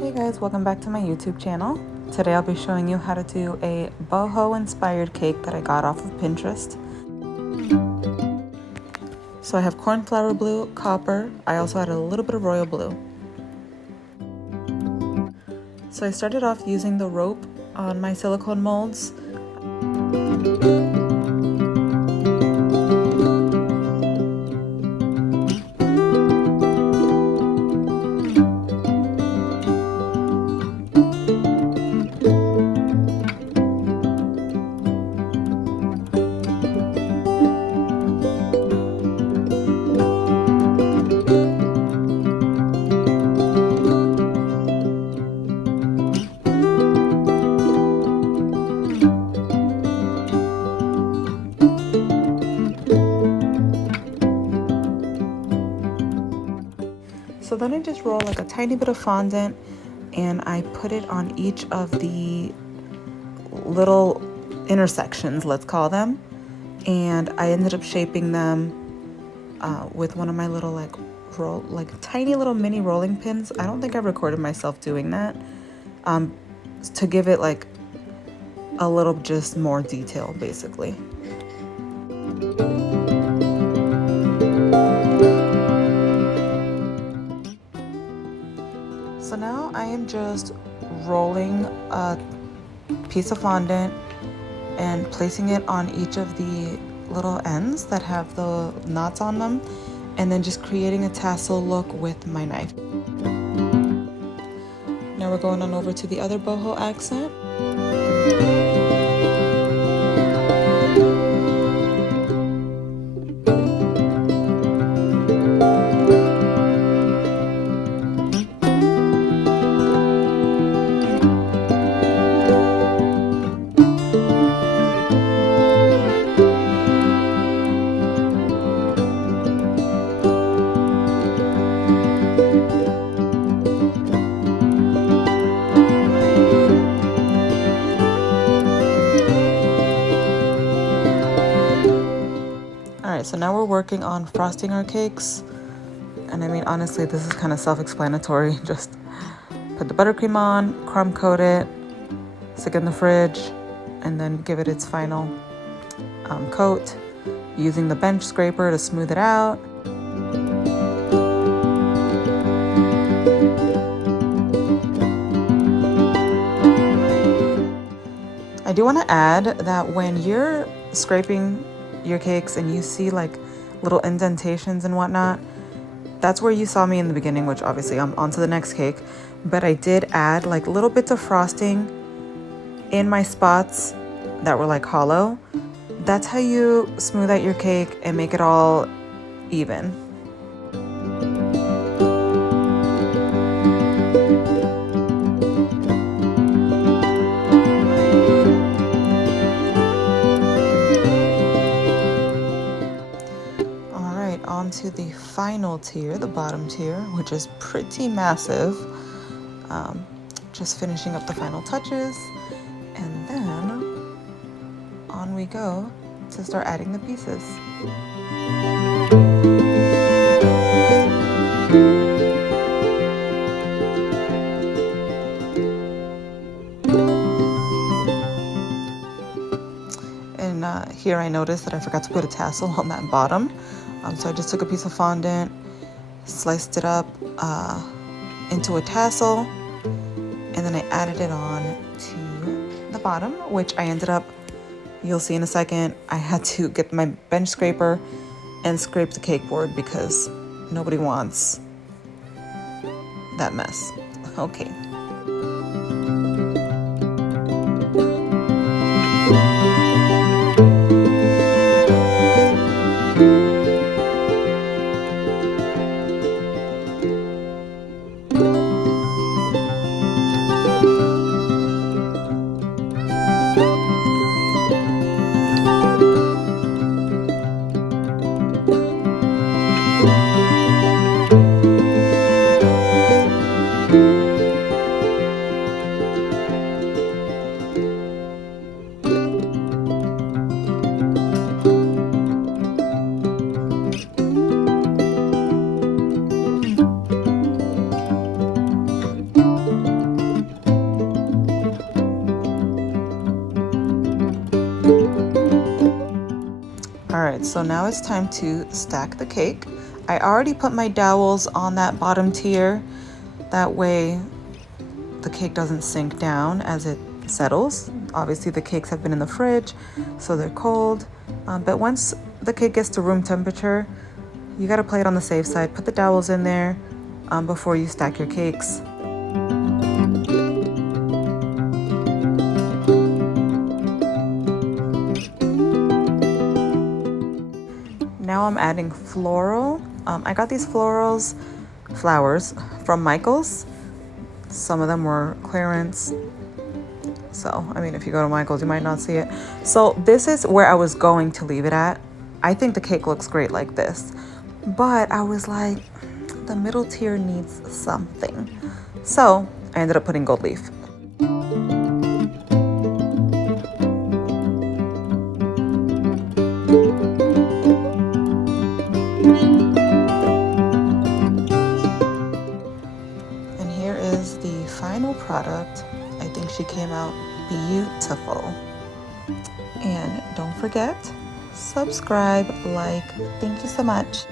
Hey guys, welcome back to my YouTube channel. Today I'll be showing you how to do a boho inspired cake that I got off of Pinterest. So I have cornflower blue, copper. I also had a little bit of royal blue. So I started off using the rope on my silicone molds. So then I just roll like a tiny bit of fondant and I put it on each of the little intersections, let's call them. And I ended up shaping them with one of my little like tiny little mini rolling pins. I don't think I recorded myself doing that to give it like a little just more detail basically. So now I am just rolling a piece of fondant and placing it on each of the little ends that have the knots on them, and then just creating a tassel look with my knife. Now we're going on over to the other boho accent. Alright, so now we're working on frosting our cakes. And I mean, honestly, this is kind of self-explanatory. Just put the buttercream on, crumb coat it, stick it in the fridge, and then give it its final coat, using the bench scraper to smooth it out. I do want to add that when you're scraping your cakes and you see like little indentations and whatnot, that's where you saw me in the beginning, which obviously I'm on to the next cake, but I did add like little bits of frosting in my spots that were like hollow. That's how you smooth out your cake and make it all even. On to the final tier, the bottom tier, which is pretty massive. Just finishing up the final touches, and then on we go to start adding the pieces. And here I noticed that I forgot to put a tassel on that bottom. So I just took a piece of fondant, sliced it up into a tassel, and then I added it on to the bottom, which I ended up, you'll see in a second, I had to get my bench scraper and scrape the cake board because nobody wants that mess. Okay. right, so now it's time to stack the cake. I already put my dowels on that bottom tier. That way the cake doesn't sink down as it settles. Obviously the cakes have been in the fridge, so they're cold. But once the cake gets to room temperature, you gotta play it on the safe side. Put the dowels in there before you stack your cakes. Now I'm adding floral. I got these flowers from Michael's. Some of them were clearance. So, I mean, if you go to Michael's, you might not see it. So this is where I was going to leave it at. I think the cake looks great like this. But I was like, the middle tier needs something. So I ended up putting gold leaf. And here is the final product. I think she came out beautiful. And don't forget, subscribe, like. Thank you so much.